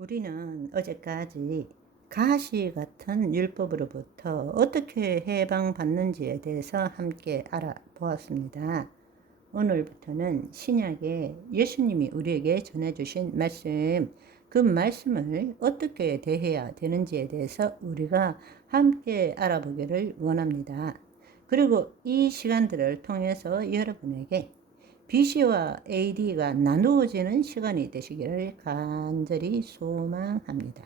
우리는 어제까지 가시 같은 율법으로부터 어떻게 해방받는지에 대해서 함께 알아보았습니다. 오늘부터는 신약에 예수님이 우리에게 전해주신 말씀, 그 말씀을 어떻게 대해야 되는지에 대해서 우리가 함께 알아보기를 원합니다. 그리고 이 시간들을 통해서 여러분에게 BC와 AD가 나누어지는 시간이 되시기를 간절히 소망합니다.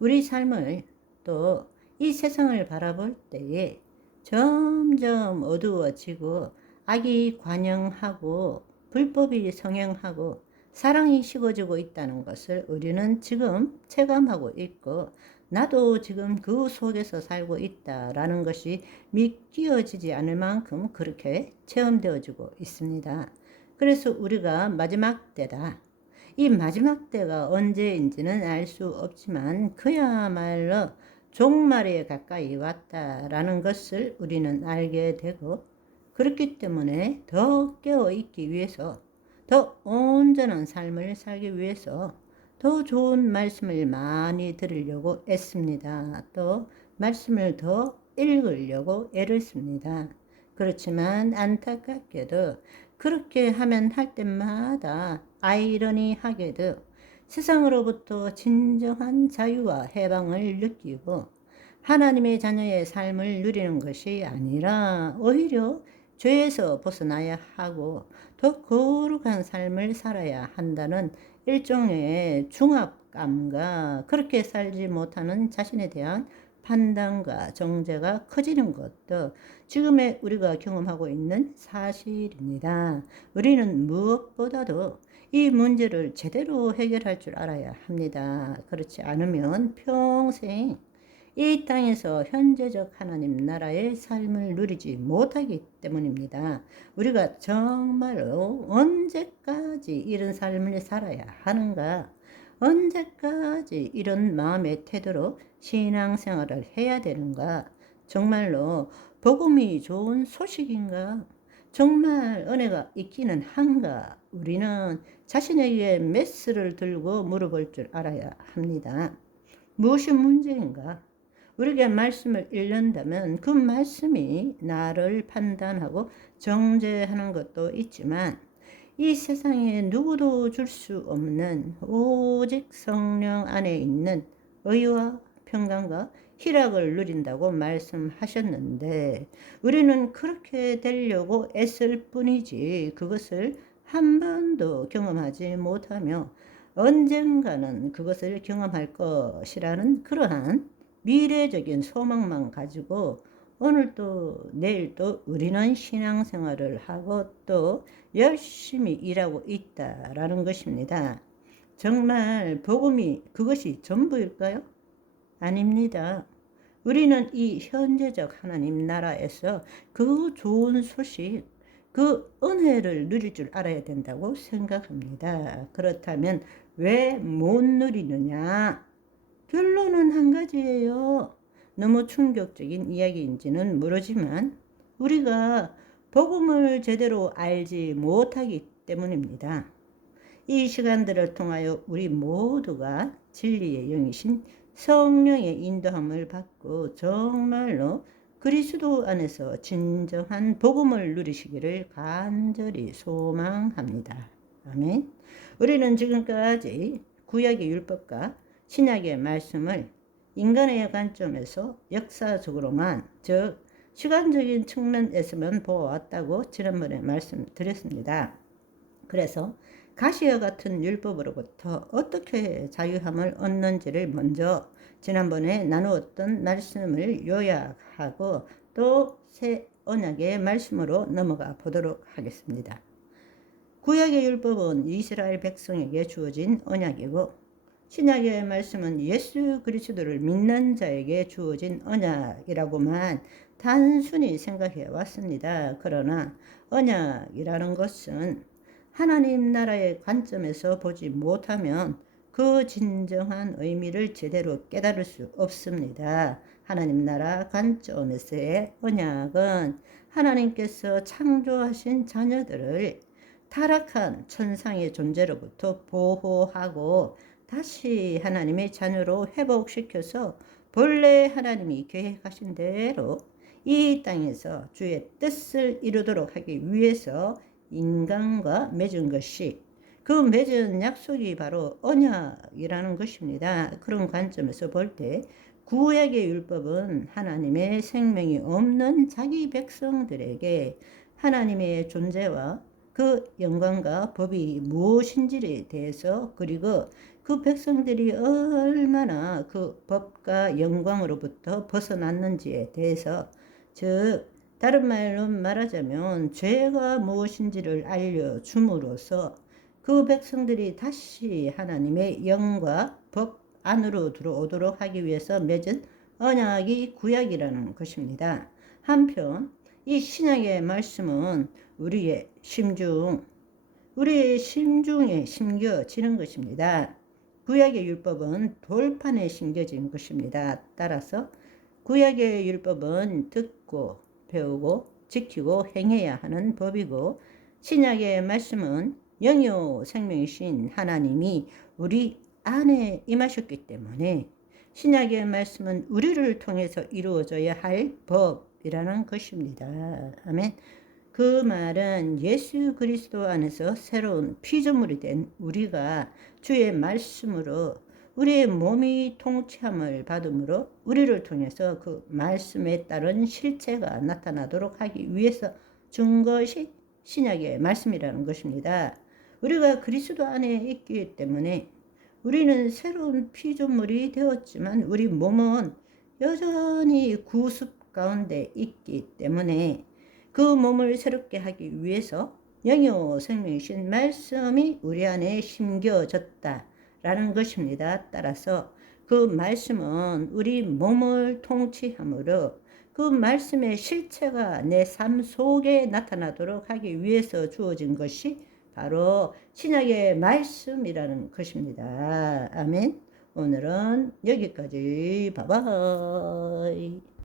우리 삶을 또 이 세상을 바라볼 때에 점점 어두워지고 악이 관영하고 불법이 성행하고 사랑이 식어지고 있다는 것을 우리는 지금 체감하고 있고, 나도 지금 그 속에서 살고 있다라는 것이 믿겨지지 않을 만큼 그렇게 체험되어지고 있습니다. 그래서 우리가 마지막 때다, 이 마지막 때가 언제인지는 알 수 없지만 그야말로 종말에 가까이 왔다라는 것을 우리는 알게 되고, 그렇기 때문에 더 깨어있기 위해서, 더 온전한 삶을 살기 위해서 더 좋은 말씀을 많이 들으려고 애씁니다. 또 말씀을 더 읽으려고 애를 씁니다. 그렇지만 안타깝게도 그렇게 하면 할 때마다 아이러니하게도 세상으로부터 진정한 자유와 해방을 느끼고 하나님의 자녀의 삶을 누리는 것이 아니라 오히려 죄에서 벗어나야 하고 더 거룩한 삶을 살아야 한다는 일종의 중압감과 그렇게 살지 못하는 자신에 대한 판단과 정죄가 커지는 것도 지금의 우리가 경험하고 있는 사실입니다. 우리는 무엇보다도 이 문제를 제대로 해결할 줄 알아야 합니다. 그렇지 않으면 평생 이 땅에서 현재적 하나님 나라의 삶을 누리지 못하기 때문입니다. 우리가 정말로 언제까지 이런 삶을 살아야 하는가? 언제까지 이런 마음의 태도로 신앙생활을 해야 되는가? 정말로 복음이 좋은 소식인가? 정말 은혜가 있기는 한가? 우리는 자신에게 메스를 들고 물어볼 줄 알아야 합니다. 무엇이 문제인가? 우리에게 말씀을 읽는다면 그 말씀이 나를 판단하고 정죄하는 것도 있지만, 이 세상에 누구도 줄 수 없는 오직 성령 안에 있는 의와 평강과 희락을 누린다고 말씀하셨는데, 우리는 그렇게 되려고 애쓸 뿐이지 그것을 한 번도 경험하지 못하며 언젠가는 그것을 경험할 것이라는 그러한 미래적인 소망만 가지고 오늘도 내일도 우리는 신앙생활을 하고 또 열심히 일하고 있다라는 것입니다. 정말 복음이 그것이 전부일까요? 아닙니다. 우리는 이 현재적 하나님 나라에서 그 좋은 소식, 그 은혜를 누릴 줄 알아야 된다고 생각합니다. 그렇다면 왜 못 누리느냐? 결론은 한 가지예요. 너무 충격적인 이야기인지는 모르지만 우리가 복음을 제대로 알지 못하기 때문입니다. 이 시간들을 통하여 우리 모두가 진리의 영이신 성령의 인도함을 받고 정말로 그리스도 안에서 진정한 복음을 누리시기를 간절히 소망합니다. 아멘. 우리는 지금까지 구약의 율법과 신약의 말씀을 인간의 관점에서 역사적으로만, 즉 시간적인 측면에서만 보아왔다고 지난번에 말씀드렸습니다. 그래서 가시와 같은 율법으로부터 어떻게 자유함을 얻는지를 먼저 지난번에 나누었던 말씀을 요약하고 또 새 언약의 말씀으로 넘어가 보도록 하겠습니다. 구약의 율법은 이스라엘 백성에게 주어진 언약이고, 신약의 말씀은 예수 그리스도를 믿는 자에게 주어진 언약이라고만 단순히 생각해 왔습니다. 그러나 언약이라는 것은 하나님 나라의 관점에서 보지 못하면 그 진정한 의미를 제대로 깨달을 수 없습니다. 하나님 나라 관점에서의 언약은 하나님께서 창조하신 자녀들을 타락한 천상의 존재로부터 보호하고 다시 하나님의 자녀로 회복시켜서 본래 하나님이 계획하신 대로 이 땅에서 주의 뜻을 이루도록 하기 위해서 인간과 맺은 것이, 그 맺은 약속이 바로 언약이라는 것입니다. 그런 관점에서 볼 때 구약의 율법은 하나님의 생명이 없는 자기 백성들에게 하나님의 존재와 그 영광과 법이 무엇인지에 대해서, 그리고 그 백성들이 얼마나 그 법과 영광으로부터 벗어났는지에 대해서, 즉 다른 말로 말하자면 죄가 무엇인지를 알려줌으로써 그 백성들이 다시 하나님의 영과 법 안으로 들어오도록 하기 위해서 맺은 언약이 구약이라는 것입니다. 한편 이 신약의 말씀은 우리의 심중에 심겨지는 것입니다. 구약의 율법은 돌판에 심겨진 것입니다. 따라서 구약의 율법은 듣고 배우고 지키고 행해야 하는 법이고, 신약의 말씀은 영이요 생명이신 하나님이 우리 안에 임하셨기 때문에 신약의 말씀은 우리를 통해서 이루어져야 할 법이라는 것입니다. 아멘. 그 말은 예수 그리스도 안에서 새로운 피조물이 된 우리가 주의 말씀으로 우리의 몸이 통치함을 받음으로 우리를 통해서 그 말씀에 따른 실체가 나타나도록 하기 위해서 준 것이 신약의 말씀이라는 것입니다. 우리가 그리스도 안에 있기 때문에 우리는 새로운 피조물이 되었지만 우리 몸은 여전히 구습 가운데 있기 때문에 그 몸을 새롭게 하기 위해서 영요 생명이신 말씀이 우리 안에 심겨졌다라는 것입니다. 따라서 그 말씀은 우리 몸을 통치함으로 그 말씀의 실체가 내 삶 속에 나타나도록 하기 위해서 주어진 것이 바로 신약의 말씀이라는 것입니다. 아멘. 오늘은 여기까지. 바이바이.